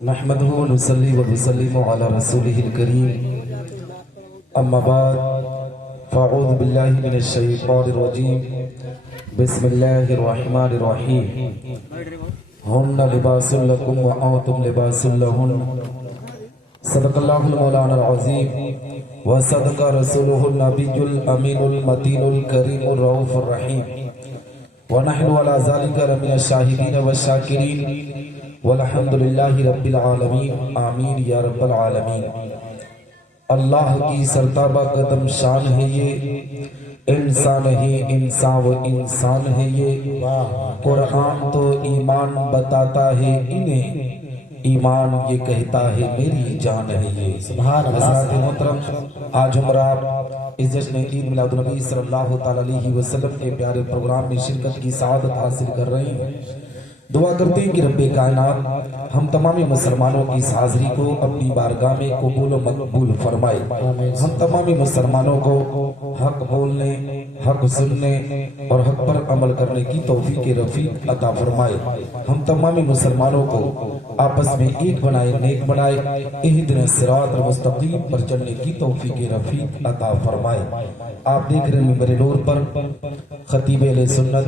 نحمده ونصلي ونسلم على رسوله الكريم اما بعد فاعوذ بالله من الشيطان الرجيم بسم الله الرحمن الرحيم هن لباس لكم وانتم لباس لهن صدق الله المولانا العظيم وصدق رسوله النبي الامين المتين الكريم الرؤوف الرحيم ونحن على ذلك لمن الشاهدين والشاكرين والحمد للہ رب العالمین آمین یا رب العالمین۔ اللہ کی سرتابہ قدم شان ہے یہ، انسان ہے انسان و انسان ہے یہ، قرآن تو ایمان بتاتا ہے انہیں، ایمان یہ کہتا ہے میری جان ہے یہ۔ حضرات محترم، آج ہم رات اس جشن عید میلاد النبی صلی اللہ علیہ وسلم کے پیارے پروگرام میں شرکت کی سعادت حاصل کر رہے ہیں۔ دعا کرتے ہیں کہ رب کائنات ہم تمامی مسلمانوں کی اس حاضری کو اپنی بارگاہ میں قبول و مقبول فرمائے، ہم تمامی مسلمانوں کو حق بولنے، حق سننے اور حق پر عمل کرنے کی توفیق رفیق عطا فرمائے، ہم تمامی مسلمانوں کو آپس میں ایک بنائے، نیک بنائے، اہدنا الصراط المستقیم پر چلنے کی توفیق رفیق عطا فرمائے۔ آپ دیکھ رہے ہیں منبر نور پر خطیب اہل سنت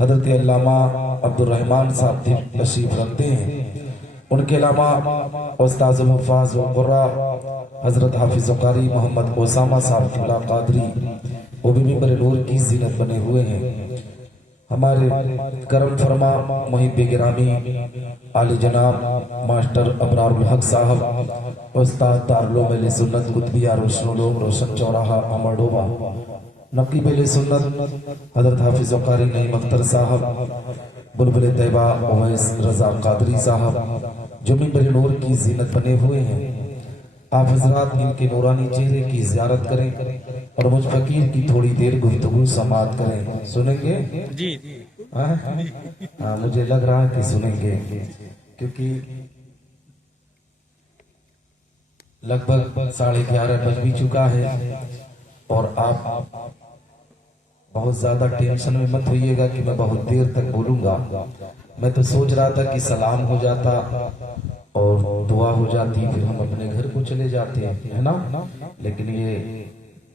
حضرت علامہ عبدالرحمن صاحب تشریف رکھتے ہیں، ان کے علاوہ استاذ الحفاظ والقراء حضرت حافظ قاری محمد اسامہ صاحب اللہ قادری، وہ بھی منبر نور کی زینت بنے ہوئے ہیں۔ ہمارے کرم فرما محب گرامی عالی جناب ماسٹر ابرار الحق صاحب، استاد دارالعلوم اہل سنت قطبیہ روشن العلوم روشن چوراہا امرڈوبہ، نقیب اہل سنت حضرت حافظ قاری نعیم اختر صاحب، بلبل طیبہ اویس رضا قادری صاحب جو منبر نور کی زینت بنے ہوئے ہیں، آپ حضرات ان کے نورانی چہرے کی زیارت کریں اور مجھ فقیر کی تھوڑی دیر گفتگو سماعت کریں۔ سنیں گے؟ جی ہاں، مجھے لگ رہا ہے کہ سنیں گے، کیونکہ لگ بھگ 11:30 بج بھی چکا ہے اور آپ بہت زیادہ ٹینشن میں مت ہوئیے گا کہ میں بہت دیر تک بولوں گا۔ میں تو سوچ رہا تھا کہ سلام ہو جاتا اور دعا ہو جاتی، پھر ہم اپنے گھر کو چلے جاتے ہیں، ہے نا؟ لیکن یہ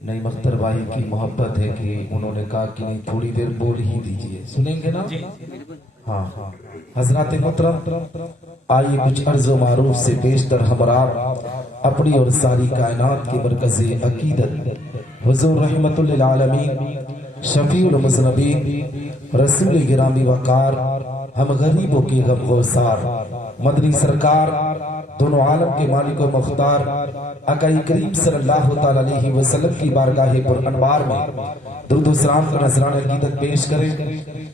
نعیم اختر بھائی کی محبت ہے کہ انہوں نے کہا کہ نہیں، تھوڑی دیر بول ہی دیجئے۔ سنیں گے نا؟ ہاں حضرات محترم، آئیے کچھ عرض و معروف سے بیشتر ہمراہ اپنی اور ساری کائنات کے مرکز عقیدت حضور رحمت للعالمین شفیع المذنبین رسول گرامی وقار ہم غریبوں کی غم گسار مدنی سرکار دونوں عالم کے مالک و مختار آقا کریم صلی اللہ علیہ وسلم کی بارگاہ پر انوار میں درود و سلام کا نذرانہ عقیدت پیش کریں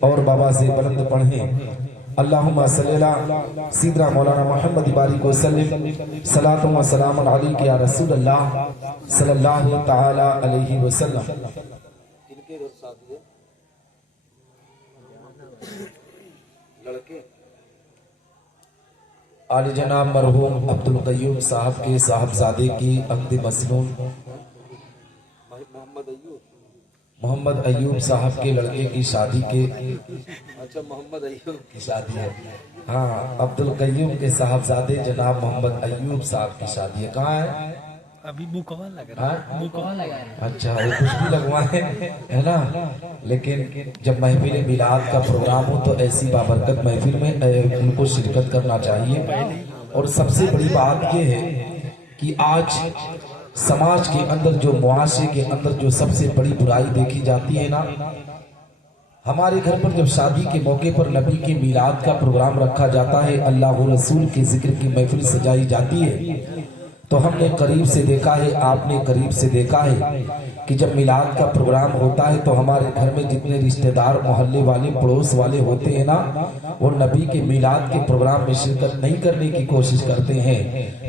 اور بابا سے بلند پڑھیں۔ اللہم صلی اللہ سیدنا مولانا محمد بارک وسلم صلاۃ و سلام علیک یا رسول اللہ صلی اللہ تعالی علیہ وسلم۔ عالی جناب مرحوم عبدالقیوم صاحب کے صاحبزادے کی عقد مسنون محمد ایوب صاحب کے لڑکے کی شادی کے محمد ایوب کی شادی ہے، ہاں عبدالقیوم کے صاحبزادے جناب محمد ایوب صاحب کی شادی ہے۔ کہاں ہے؟ ابھی بوکوا لگ رہا ہے، بوکوا لگا ہے۔ اچھا، وہ کچھ بھی لگوائے ہے نا، لیکن جب محفل میلاد کا پروگرام ہو تو ایسی بابرکت محفل میں ان کو شرکت کرنا چاہیے۔ اور سب سے بڑی بات یہ ہے کہ آج سماج کے اندر جو معاشرے کے اندر جو سب سے بڑی برائی دیکھی جاتی ہے نا، ہمارے گھر پر جب شادی کے موقع پر نبی کے میلاد کا پروگرام رکھا جاتا ہے، اللہ و رسول کے ذکر کی محفل سجائی جاتی ہے، تو ہم نے قریب سے دیکھا ہے، آپ نے قریب سے دیکھا ہے کہ جب میلاد کا پروگرام ہوتا ہے تو ہمارے گھر میں جتنے رشتہ دار محلے والے پڑوس والے ہوتے ہیں نا، وہ نبی کے میلاد کے پروگرام میں شرکت نہیں کرنے کی کوشش کرتے ہیں،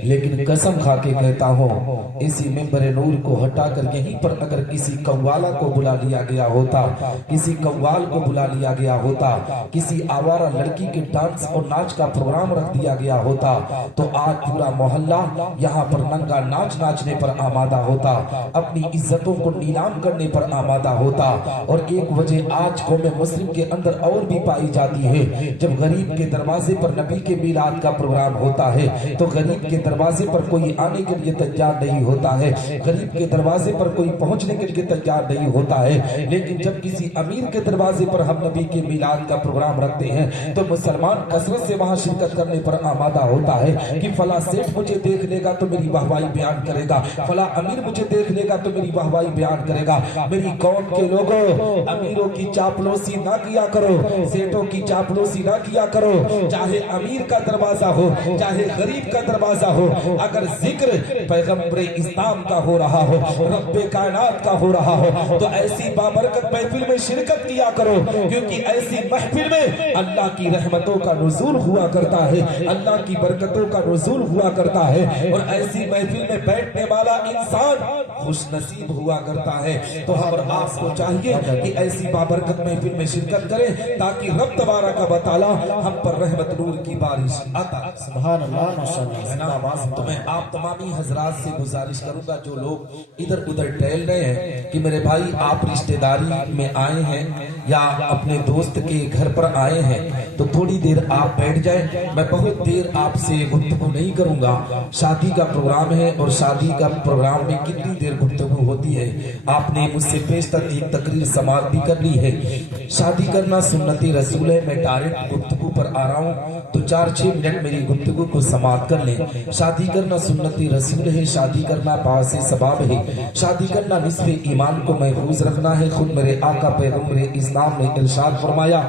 لیکن قسم کھا کے کہتا ہوں اسی منبر نور کو ہٹا کر یہیں پر اگر کسی قوالا کو بلا لیا گیا ہوتا، کسی قوال کو بلا لیا گیا ہوتا، کسی آوارہ لڑکی کے ڈانس اور ناچ کا پروگرام رکھ دیا گیا ہوتا تو آج پورا محلہ یہاں پر ننگا ناچ ناچنے پر آمادہ ہوتا، اپنی عزتوں کو نیلام کرنے پر آمادہ ہوتا۔ اور ایک وجہ آج قوم مسلم کے اندر اور بھی پائی جاتی ہے، جب غریب کے دروازے پر نبی کے میلاد کا پروگرام ہوتا ہے تو غریب کے دروازے پر کوئی آنے کے لیے تیار نہیں ہوتا ہے، غریب کے دروازے پر کوئی پہنچنے کے لیے تیار نہیں ہوتا ہے، لیکن جب کسی امیر کے دروازے پر ہم نبی کے میلاد کا پروگرام رکھتے ہیں تو مسلمان کثرت سے وہاں شرکت کرنے پر آمادہ ہوتا ہے کہ فلاں سیٹ مجھے دیکھ لے گا تو میری واہوائی بیان کرے گا، فلاں امیر مجھے دیکھ لے گا تو میری واہوائی بیان کرے گا۔ میری قوم کے لوگوں، امیروں کی چاپلوسی نہ کیا کرو، سیٹوں کی چاپلوسی نہ کیا کرو، چاہے امیر کا دروازہ ہو چاہے غریب کا دروازہ ہو، اگر ذکر پیغمبر اسلام کا ہو رہا ہو، رب کائنات کا ہو رہا ہو تو ایسی بابرکت محفل میں شرکت کیا کرو، کیونکہ ایسی محفل میں اللہ کی رحمتوں کا نزول ہوا کرتا ہے، اللہ کی برکتوں کا نزول ہوا کرتا ہے، اور ایسی محفل میں بیٹھنے والا انسان خوش نصیب ہوا کرتا ہے۔ تو ہم اور آپ کو چاہیے کہ ایسی بابرکت محفل میں شرکت کریں تاکہ رب تبارک و تعالی ہم پر رحمت نور کی بارش عطا۔ سبحان اللہ، ماشاءاللہ۔ تو میں آپ تمامی حضرات سے گزارش کروں گا جو لوگ ادھر ادھر ٹہل رہے ہیں کہ میرے بھائی آپ رشتہ داری میں آئے ہیں یا اپنے دوست کے گھر پر آئے ہیں تو تھوڑی دیر آپ بیٹھ جائیں، میں بہت دیر آپ سے گفتگو نہیں کروں گا۔ شادی کا پروگرام ہے اور شادی کا پروگرام میں کتنی دیر گفتگو ہوتی ہے، آپ نے مجھ سے بیشتر ایک تقریر سماعت بھی کر لی ہے۔ شادی کرنا سنت رسول ہے، میں ڈائریکٹ گفتگو پر آ رہا ہوں تو 4-6 منٹ میری گفتگو کو سماعت کر لیں۔ شادی کرنا سنت رسول ہے، شادی کرنا باعث ثواب ہے، شادی کرنا نصف ایمان کو محفوظ رکھنا ہے۔ خود میرے آقا پیغمبر اسلام نے ارشاد فرمایا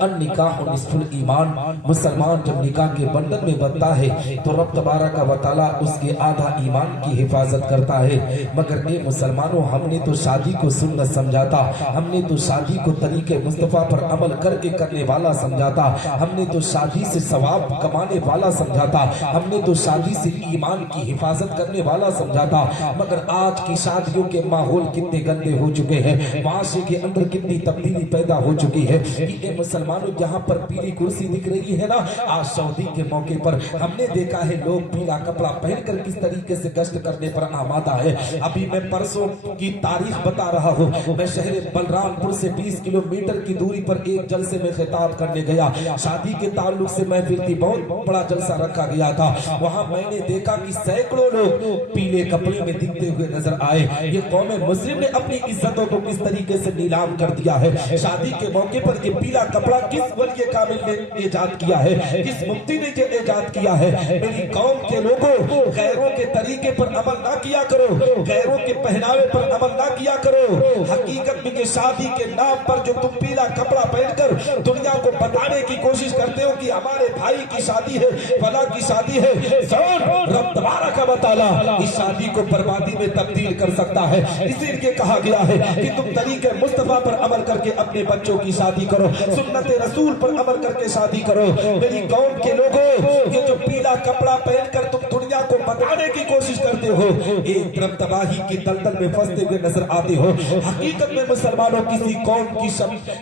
النکاح نصف الایمان، مسلمان جب نکاح کے بندھن میں بندھتا ہے تو رب تبارک و تعالی اس کے آدھا ایمان کی حفاظت کرتا ہے۔ مگر اے مسلمانوں، ہم نے تو شادی کو سنت سمجھا تھا، ہم نے تو شادی کو طریقے مصطفیٰ پر عمل کر کے کرنے والا سمجھا تھا، ہم نے تو شادی سے ثواب کمانے والا سمجھا تھا، ہم نے تو شادی سے ایمان کی حفاظت کرنے والا سمجھا تھا۔ مگر آج کی شادیوں کے ماحول کتنے گندے ہو چکے ہیں، معاشرے کے اندر کتنی تبدیلی پیدا ہو چکی ہے کہ اے مسلمانوں، جہاں پر پیلی کرسی دکھ رہی ہے نا، آج سعودی کے موقع پر ہم نے دیکھا ہے لوگ پیلا کپڑا پہن کر کس طریقے سے گشت کرنے پر آمادہ ہے۔ ابھی میں پرسوں کی تاریخ بتا رہا ہوں، میں شہر بلرام پور سے 20 کلومیٹر کی دوری پر ایک جلسے میں خطاب کرنے گیا، شادی کے تعلق سے محفل تھی، بہت بڑا جلسہ رکھا گیا تھا۔ وہاں میں نے دیکھا کہ سینکڑوں لوگ پیلے کپڑے میں دکھتے ہوئے نظر آئے۔ یہ قوم مسلم نے اپنی عزتوں کو کس طریقے سے نیلام کر دیا ہے۔ شادی کے موقع پر یہ پیلا کپڑا کس ولی کامل نے ایجاد کیا ہے، کس مفتی نے یہ ایجاد کیا ہے۔ میری قوم کے لوگوں، غیروں کے طریقے پر عمل نہ کیا کرو، غیروں کے پہناوے پر عمل نہ کیا کرو۔ حقیقت میں یہ شادی کے نام پر جو تم پیلا کپڑا پہن کر دنیا کو بتانے کی کوشش کرتے ہو کہ ہمارے بھائی کی شادی ہے، فلاں کی شادی ہے، سن، رب تبارک و تعالی اس شادی کو بربادی میں تبدیل کر سکتا ہے۔ اسی لیے کہا گیا ہے کہ تم طریقے مصطفیٰ پر عمل کر کے اپنے بچوں کی شادی کرو، سنت رسول پر عمل کر کے شادی کرو۔ میری قوم کے لوگوں، یہ جو پیلا کپڑا پہن کر تم دنیا کو بتانے کی کوشش کرتے ہو، ایک طرف تباہی کی دلدل میں پھنستے ہوئے نظر آتے ہو۔ حقیقت میں مسلمانوں کسی قوم کی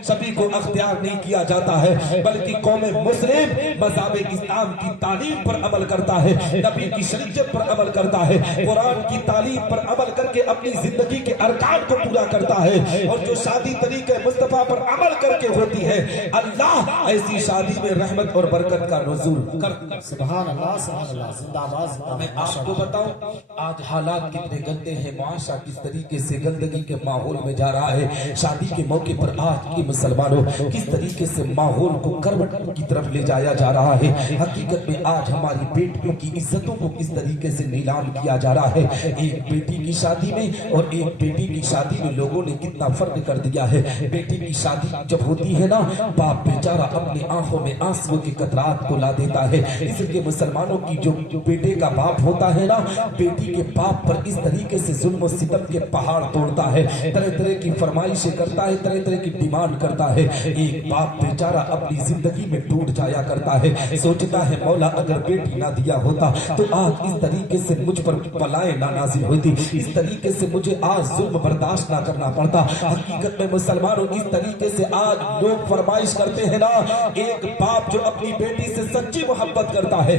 سبھی کو اختیار نہیں کیا جاتا ہے، بلکہ قوم مسلم مذہب اسلام کی تعلیم پر عمل کرتا ہے، نبی کی شریعت پر عمل کرتا ہے، قرآن کی تعلیم پر عمل کر کے اپنی زندگی کے ارکان کو پورا کرتا ہے۔ اور جو شادی طریقے مصطفیٰ پر عمل کر کے ہوتی ہے، اللہ ایسی شادی میں رحمت اور برکت کا نزول کرتا ہے۔ سبحان اللہ، سبحان اللہ، زندہ باد۔ میں آپ کو بتاؤں آج حالات کتنے گندے ہیں، معاشرہ کس طریقے سے گندگی کے ماحول میں جا رہا ہے۔ شادی کے موقع پر آج کی مسلمانوں کس طریقے سے ماحول کو کروٹ کی طرف لے جایا جا رہا ہے۔ حقیقت میں آج ہماری بیٹیوں کی عزتوں کو کس طریقے سے نیلام کیا جا رہا ہے۔ ایک بیٹی کی شادی میں اور ایک بیٹی کی شادی میں لوگوں نے کتنا فرق کر دیا ہے۔ بیٹی کی شادی جب ہوتی ہے نا، باپ بیچارہ اپنی آنکھوں میں آنسو کے قطرات کو لا دیتا ہے۔ اس لیے مسلمانوں کی جو بیٹے کا باپ ہوتا ہے نا، بیٹی کے باپ پر اس طریقے سے ظلم و ستم کے پہاڑ توڑتا ہے، طرح طرح کی فرمائشیں کرتا ہے، طرح طرح کی ڈیمانڈ کرتا ہے۔ ایک باپ بیچارہ اپنی زندگی میں ٹوٹ جایا کرتا ہے، سوچتا ہے مولا اگر بیٹی نہ دیا ہوتا تو آج اس طریقے سے مجھ پر بلائیں نہ نازل ہوتی، اس طریقے سے مجھے آج ظلم برداشت نہ کرنا پڑتا۔ حقیقت میں مسلمانوں اس طریقے سے آج لوگ فرمائش کرتے ہیں نا، ایک باپ جو اپنی بیٹی سے سچی محبت کرتا ہے،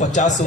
50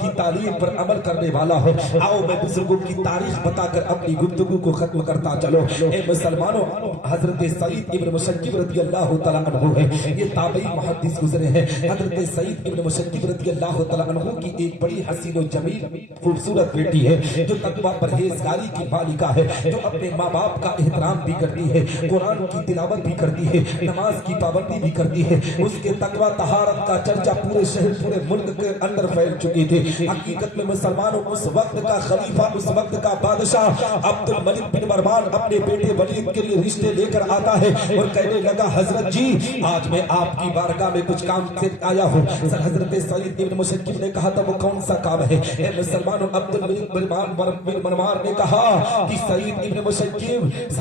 کی تعلیم پر عمل کرنے والا ہو. آؤ میں بزرگوں کی تاریخ بتا کر اپنی گفتگو کو ختم کرتا چلو. اے مسلمانوں، حضرت سعید ابن مسیب رضی اللہ تعالیٰ عنہ ہے، یہ تابعی محدث گزرے ہیں. حضرت سعید ابن مسیب رضی اللہ تعالیٰ عنہ کی ایک بڑی حسین و جمیل خوبصورت بیٹی ہے جو تقویٰ پرہیزگاری کی مالکہ ہے، جو اپنے ماں باپ کا احترام بھی کرتی ہے، قرآن کی تلاوت بھی کرتی ہے، نماز کی پابندی بھی کرتی ہے. اس کے تقویٰ طہارت کا چرچا پورے شہر پورے ملک کے اندر پھیل چکی تھی. حقیقت میں مسلمانوں، اس وقت کا خلیفہ، اس وقت کا بادشاہ عبد الملک بن مروان اپنے بیٹے ولید کے لیے رشتے لے کر آتا ہے اور کہنے لگا حضرت جی آج میں آپ کی بارگاہ میں کچھ کام سے آیا ہوں. حضرت سعید ابن مسیب نے کہا تھا وہ کون سا کام ہے؟ اے مسلمانوں، عبد الملک بن مروان نے کہا کہ سعید ابن مسیب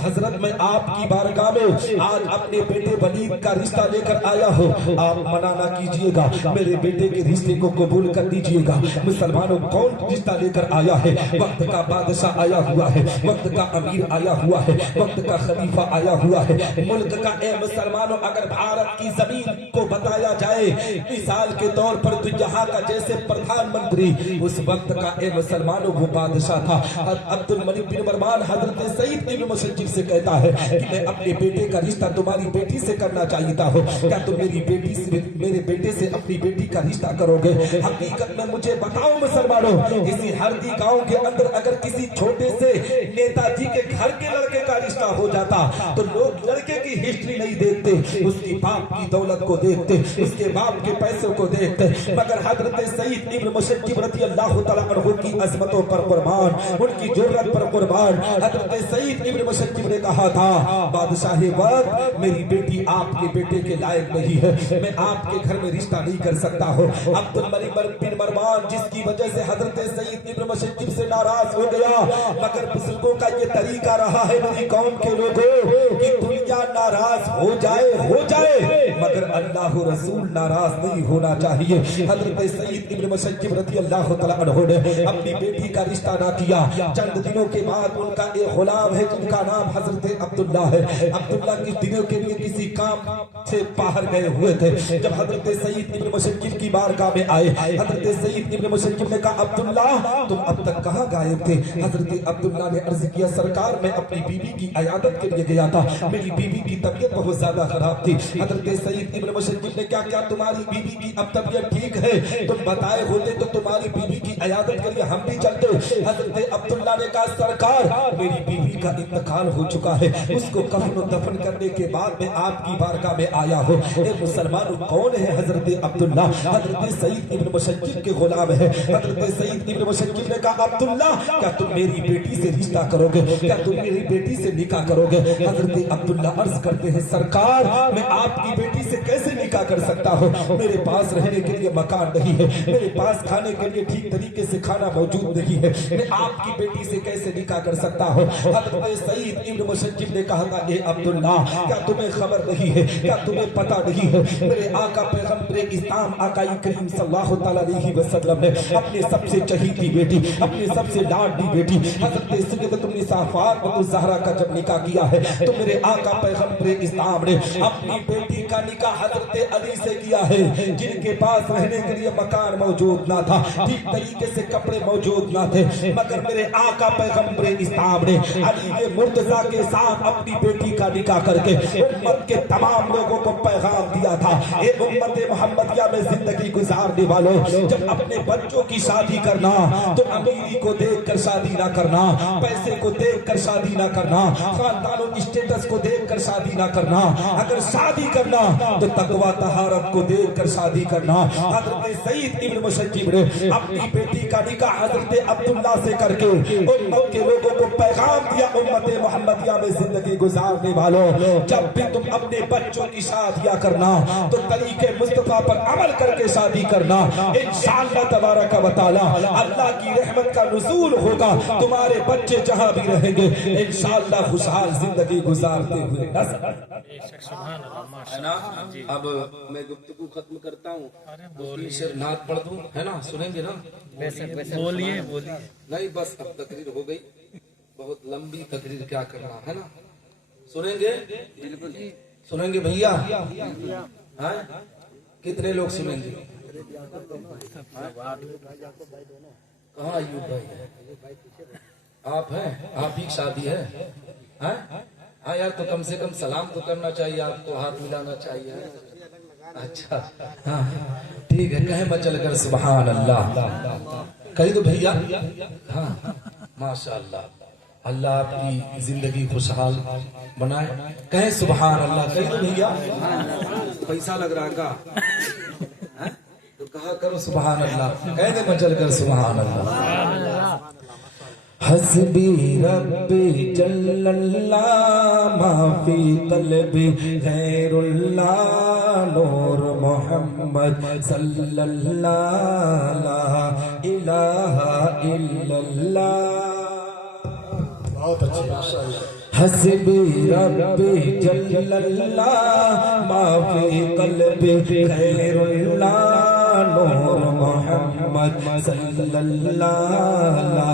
حضرت میں آپ کی بارگاہ میں آج اپنے بیٹے ولید کا رشتہ لے کر آیا ہوں، آپ منع نہ کیجئے گا، میرے بیٹے کے رشتے کو قبول کر دیجئے گا. مسلمانوں، کون رشتہ لے کر آیا ہے؟ وقت کا بادشاہ آیا ہوا ہے، وقت کا امیر آیا ہوا ہے، وقت کا خلیفہ آیا ہوا ہے ملک کا. اے مسلمانوں، اگر بھارت کی زمین کو بتایا جائے مثال کے طور پر تو یہاں کا جیسے پردھان منتری اس وقت کا اے مسلمانوں وہ بادشاہ تھا. عبد الملک بن مروان حضرت سعید ابن مسیب سے کہتا ہے کہ میں اپنے بیٹے کا رشتہ تمہاری بیٹی سے کرنا چاہتا ہوں، کیا تم میری بیٹی سے میرے بیٹے سے اپنی بیٹی کا رشتہ کرو گے؟ حقیقت میں مجھے بتاؤ مسلمانوں، اسی ہردی گاؤں کے اندر اگر کسی چھوٹے سے نیتا جی کے گھر کے لڑکے کا رشتہ ہو جاتا تو لوگ لڑکے کی ہسٹری نہیں دیکھتے، اس کی باپ کی دولت کو دیکھتے، اس کے باپ کے پیسوں کو دیکھتے. مگر حضرت سعید ابن مسیب رضی اللہ تعالیٰ عنہ کی عظمتوں پر قربان، ان کی جرأت پر قربان، حضرت سعید ابن مسیب نے کہا تھا بادشاہ وقت میری بیٹی آپ کے بیٹے کے لائق نہیں ہے، میں آپ کے گھر میں رشتہ نہیں کر سکتا ہوں. عبد الملک بن مروان جس کی وجہ سے حضرت سعید ابن مسیب سے ناراض ہو گیا، مگر بزرگوں کا یہ طریقہ رہا ہے میری قوم کے لوگوں کہ دنیا ناراض ہو جائے مگر اللہ رسول ناراض نہیں ہونا چاہیے. حضرت سعید ابن مسیب رضی اللہ تعالیٰ عنہ نے اپنی بیٹی کا رشتہ نہ کیا. چند دنوں کے بعد ان کا ایک غلام ہے جن کا نام حضرت عبداللہ ہے. عبداللہ کچھ دنوں کے لیے کسی کام سے باہر گئے ہوئے تھے. جب حضرت سعید ابن مسیب کی بارگاہ میں آئے، حضرت سعید ابن مسیب نے کہا عبداللہ تم اب تک کہاں غائب تھے؟ حضرت عبداللہ نے عرض کیا سرکار میں اپنی بیوی کی عیادت کے لیے گیا تھا، میری بیوی کی طبیعت بہت زیادہ خراب تھی. حضرت سعید ابن مسیب نے کیا تمہاری بیوی کی اب طبیعت ٹھیک ہے؟ تم بتائے ہوتے تو تمہاری بیوی کی عیادت کے لیے ہم بھی چلتے. حضرت عبداللہ نے کہا سرکار میری بیوی کا انتقال ہو چکا ہے، اس کو کفن و دفن کرنے کے بعد میں آپ کی بارگاہ میں آیا ہوں. اے مسلمانوں، کون ہے حضرت عبداللہ؟ حضرت سعید ابن مسیب کے غلام ہے. حضرت سعید ابن مسیب نے کہا عبداللہ کیا تم میری بیٹی سے رشتہ کرو گے؟ کیا تم میری بیٹی سے نکاح کرو گے؟ حضرت عبداللہ عرض کرتے ہیں سرکار میں آپ کی بیٹی سے کیسے نکاح کر سکتا ہوں؟ میرے پاس رہنے کے لیے مکان نہیں ہے، میرے پاس کھانے کے لیے ٹھیک طریقے سے کھانا موجود نہیں ہے، میں آپ کی بیٹی سے کیسے نکاح کر سکتا ہوں؟ حضرت سعید ابن مسیب نے کہا تھا اے عبداللہ کیا تمہیں خبر نہیں ہے، کیا تمہیں پتہ نہیں ہے میرے آقا پیغمبر اسلام آقائی کریم صلی اللہ تعالیٰ علیہ وسلم نے اپنے سب سے چہیتی بیٹی، اپنے سب سے لاڈلی بیٹی حضرت سیدۃ النساء فاطمہ الزہرا کا جب نکاح کیا ہے تو میرے آقا پیغمبر اسلام نے اپنی بیٹی کا نکاح حضرت علی سے کیا ہے جن کے پاس رہنے کے لیے مکان موجود نہ تھا، ٹھیک طریقے سے کپڑے موجود نہ تھے، مگر میرے آقا پیغمبر اسلام نے علی مرتضیٰ کے ساتھ اپنی بیٹی کا نکاح کر کے امت کے تمام لوگوں کو پیغام دیا تھا اے امت محمدیہ میں زندگی گزارنے والوں، جب اپنے بچوں کی شادی کرنا تو امیری کو دیکھ کر شادی نہ کرنا، پیسے کو دیکھ کر شادی نہ کرنا، خاندان و اسٹیٹس کو دیکھ کر شادی نہ کرنا، اگر شادی کرنا تو تقویٰ طہارت کو دیکھ کر شادی کرنا. حضرت سعید ابن مسیب نے اپنی بیٹی کا نکاح حضرت عبداللہ سے کر کے امت کے لوگوں کو پیغام دیا امت محمدیہ میں زندگی گزارنے والوں، جب بھی تم اپنے بچوں کی شادیاں کرنا تو طریقے مصطفیٰ پر عمل کر کے شادی کرنا، انشاءاللہ تبارک و تعالی اللہ کی رحمت کا نزول ہوگا، تمہارے بچے جہاں بھی رہیں گے انشاءاللہ خوشحال زندگی گزارتے ہوئے نظر. اب میں گفتگو ختم کرتا ہوں، دوسری شعر نعت پڑھ دوں ہے نا، سنیں گے نا؟ بولیے نہیں بس اب تقریر ہو گئی، بہت لمبی تقریر کیا کرنا ہے نا، سنیں گے؟ بالکل سنیں گے بھیا، کتنے لوگ سنیں گے؟ کہاں ایوب بھائی ہے؟ آپ ہیں؟ آپ ہی کی شادی ہے؟ ہاں یار، تو کم سے کم سلام تو کرنا چاہیے، آپ کو ہاتھ ملانا چاہیے۔ اچھا ہاں ٹھیک ہے، کہیں میں چل کر سبحان اللہ کہی تو بھیا۔ ہاں ماشاء اللہ، اللہ آپ کی زندگی خوشحال بنائے، کہیں سبحان اللہ کہی تو بھیا۔ پیسہ لگ رہا کا تو کہا کرو سبحان اللہ، کہہ دے میں چل کر سبحان اللہ۔ حسبی ربی جل اللہ ما فی قلبی غیر اللہ نور محمد صلی اللہ لا الہ الا اللہ۔ بہت اچھے حسبی ربی جل اللہ ما فی قلبی غیر اللہ نور محمد صلی اللہ لا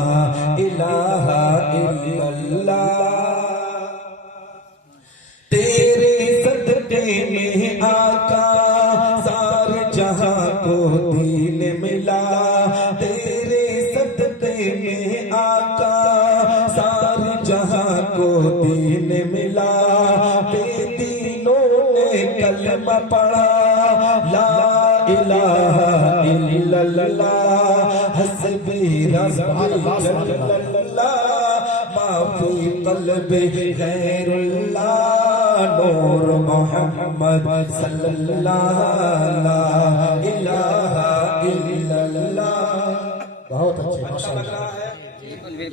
الہ الا اللہ۔ تیرے صدقے میں آقا سارے جہاں کو دین ملا، تیرے صدقے میں آقا سارے جہاں کو دین ملا، بے دینوں نے کلمہ پڑھا لا الہ الا اللہ۔ حسبی ربی جل اللہ ما فی قلبی غیر اللہ نور محمد صلی اللہ لا الہ الا اللہ۔ بہت اچھے ماشاء اللہ۔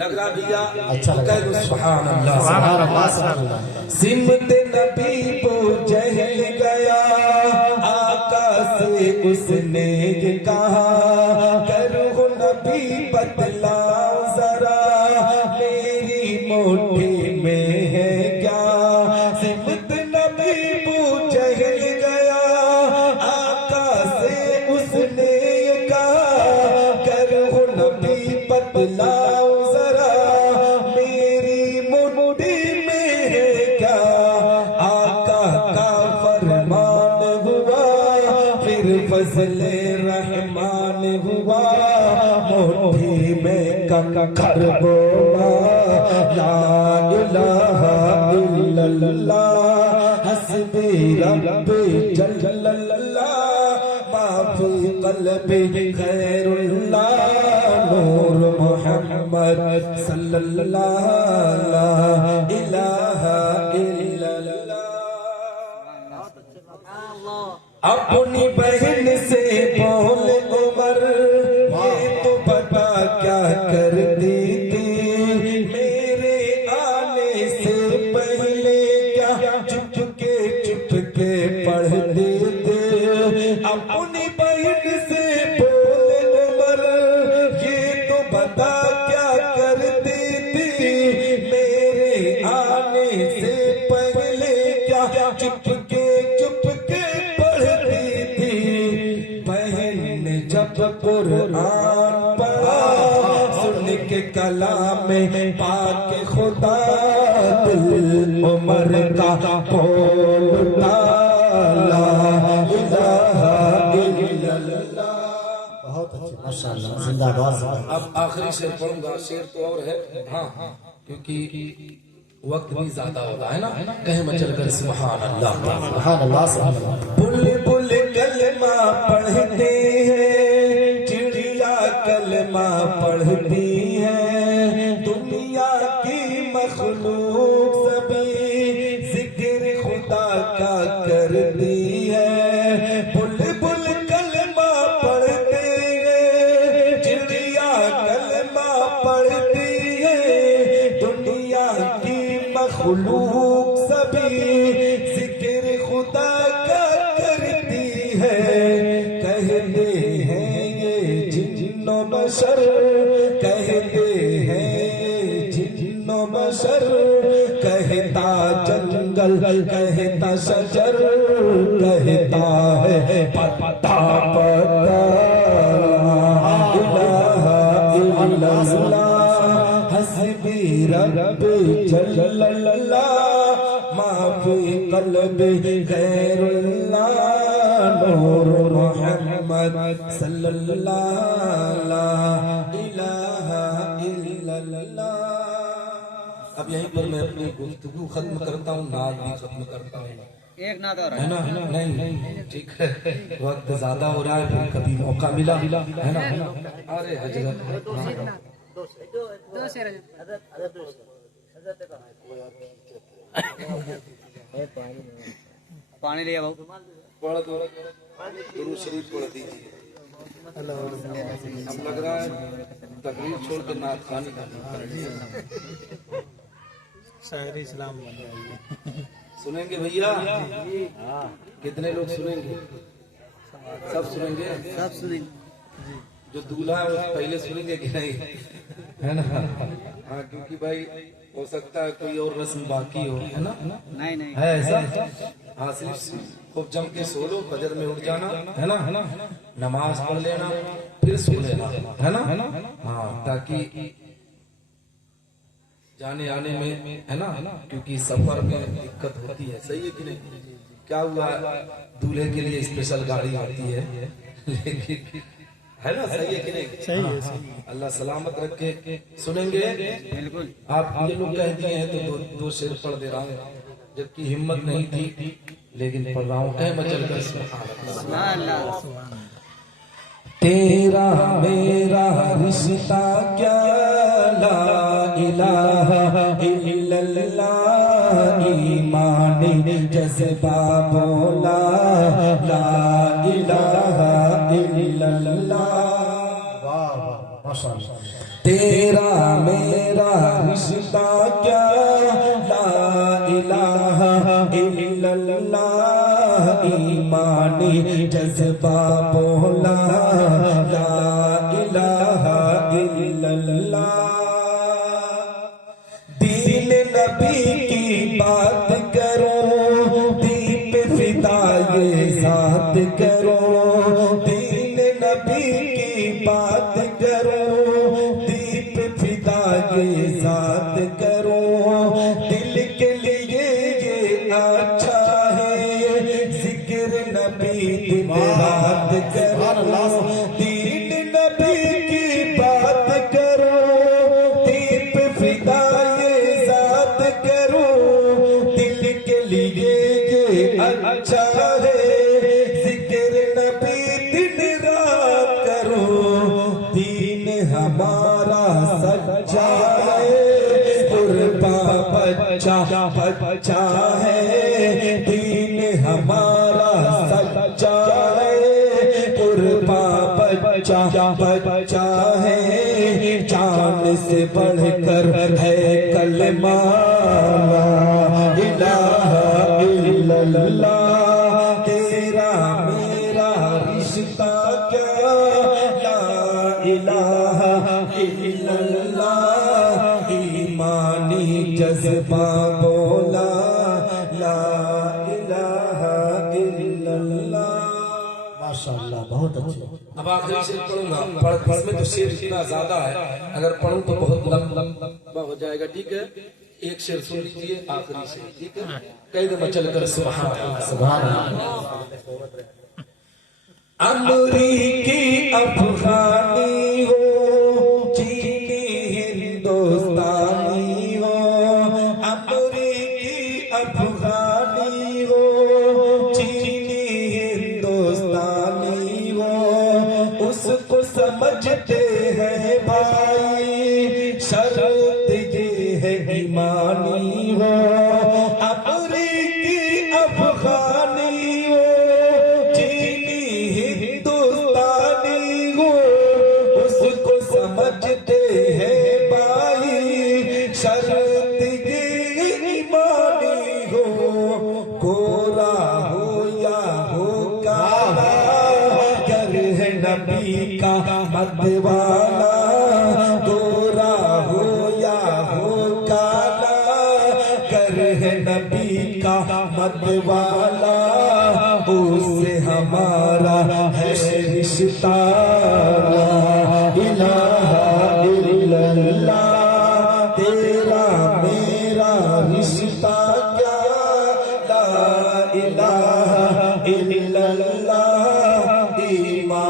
لگ رہا بھیا اچھا لگا، کہہ دو سبحان اللہ۔ سبحان اللہ سبحان اللہ۔ سمت نبی کو جہل گیا، آقا سے اس نے یہ کہا کرو نبی بتلاؤ ذرا میری مٹھی میں ہے کیا۔ سمت نبی کو جہل گیا، آقا سے اس نے یہ کہا کرو نبی بتلاؤ ذرا میری مٹھی میں ہے کیا۔ آقا کا فرمان ہوا پھر فضل رحمان ہوا، مٹھی میں کنکر بولا لا الہ الا اللہ۔ حسبی ربی جل اللہ ما فی قلبی غیر اللہ نور محمد صلی اللہ لا الہ الا اللہ۔ اپنی بہن سے بول عمر یہ تو پتا کیا کرتی تھی، میرے آنے سے پہلے کیا چپ کے پڑھتی تھی۔ اپنی بہن سے بول عمر یہ تو بتا کیا کرتی تھی، میرے آنے سے پہلے کیا چپ کے پڑھتی تھی۔ بہن نے جب قرآن پڑھا سن کے کلام پاک خدا، دل عمر کا بول اٹھا لا الہ الا اللہ۔ بہت اچھے ماشاء اللہ، زندہ باد۔ اب آخری شعر پڑھوں گا، شعر تو اور ہے ہاں کیونکہ وقت بھی زیادہ ہوتا ہے نا، کہیں میں چل کر سبحان اللہ۔ سبحان اللہ سبحان اللہ۔ بلبل کلمہ پڑھتے ہیں، چڑیا کلمہ پڑھتی ہے، دنیا کی مخلوق سبھی ذکر خدا کا کرتی ہے۔ بلبل کلمہ پڑھتے ہیں، چڑیا کلمہ پڑھتی ہے، دنیا کی مخلوق سبھی ذکر خدا کا کرتی ہے۔ کہتے ہیں یہ جن و بشر، کہتے ہیں یہ جن و بشر، کہتا جنگل کہتا شجر، کہتا ہے پتا پتا الہ الا اللہ۔ حسبی ربی جل اللہ ما فی قلبی غیر اللہ نور محمد محمد صلی اللہ لا الہ الا اللہ۔ اب یہیں پر میں اپنی گفتگو ختم کرتا ہوں، نعت بھی ختم کرتا ہوں، ایک نعت اور ہے نا؟ نہیں ٹھیک ہے، وقت زیادہ ہو رہا ہے، پھر کبھی موقع ملا ہے نا؟ ارے حضرت دو شعر پانی لیا بہو پڑھ دو، درود شریف پڑھ دیجیے۔ اب لگ رہا ہے تقریر چھوڑ کے نعت خوانی کرنی ہے۔ شاعری اسلام سنیں گے بھیا؟ کتنے لوگ سنیں گے؟ سب سنیں گے؟ سب سنیں جو دولہا ہے وہ پہلے سنیں گے کہ نہیں، ہے نا؟ ہاں کیونکہ بھائی ہو سکتا ہے کوئی اور رسم باقی ہو، ہے نا؟ نہیں نہیں ہے ایسا؟ ہاں صرف خوب جم کے سو لو، فجر میں اٹھ جانا ہے نا، نماز پڑھ لینا پھر سو لینا ہے نا، ہاں تاکہ جانے آنے میں ہے نا، کیونکہ سفر میں دقت ہوتی ہے، صحیح ہے کہ نہیں؟ کیا ہوا دولہے کے لیے اسپیشل گاڑی آتی ہے لیکن ہے نا، صحیح ہے کہ نہیں؟ صحیح ہے، اللہ سلامت رکھے۔ سنیں گے؟ بالکل۔ آپ یہ لوگ کہہ دیے ہیں تو دو شعر پڑھ دے رہا ہوں، جبکہ ہمت نہیں تھی لیکن پڑھ رہا ہوں۔ اے مچل کر سبحان اللہ۔ تیرا میرا رشتہ کیا لا الہ الا اللہ، ایمان جذبہ بولا لا الہ الا اللہ۔ واہ واہ ماشاء اللہ۔ تیرا میرا رشتہ کیا لا الہ الا اللہ، ایمانی جذبہ بولا لا الہ الا اللہ۔ دین نبی کی بات کرو، دین پہ فدا یہ ذات کرو، دین نبی کی بات کرو، دین پہ فدا یہ ذات کرو، دل کے لیے یہ اچھا ہے ذکر نبی دن رات کرو، دین نبی کی بات کرو، دین پہ فدا یہ ذات کرو، دل کے لیے یہ اچھا ہے ذکر نبی دن رات کرو، دین ہمارا سچا ہے قربا بچہ بچہ ہے، دین ہمارا سچا ہے قربا بچہ بچہ ہے، جان سے بڑھ کر ہے کلمہ لا الہ الا اللہ۔ تیرا میرا رشتہ کیا لا الہ الا اللہ، ایمانی جذبہ بولا لا الہ الا اللہ۔ ماشاء اللہ بہت اچھے۔ اب آخری شعر پڑھوں گا، اس میں تو شعر اتنا زیادہ ہے، اگر پڑھوں تو بہت لمبا ہو جائے گا، ٹھیک ہے؟ ایک شعر سن لیجیے آخری شعر، ٹھیک ہے؟ قید میں چل کر سبحان اللہ۔ سبحان اللہ۔ امریکی افغانی ہو، چینی ہندوستانی ہو، امریکی افغانی ہو، چینی ہندوستانی ہو، اس کو سمجھتے ہیں بھائی، شرط یہ ہے ایمانی ہو، امریکی افغانی ہو، ہندوستانی ہو، اس کو سمجھتے ہیں بھائی، شرط یہ ایمانی ہو، گورا ہو یا ہو کالا، گر ہے نبی کا مت والا، گورا ہو یا ہو کالا، گر ہے نبی کا مت والا، اس سے ہمارا ہے رشتہ لا الہ الا اللہ۔ تیرا میرا رشتہ کیا لا الہ الا اللہ، ایمان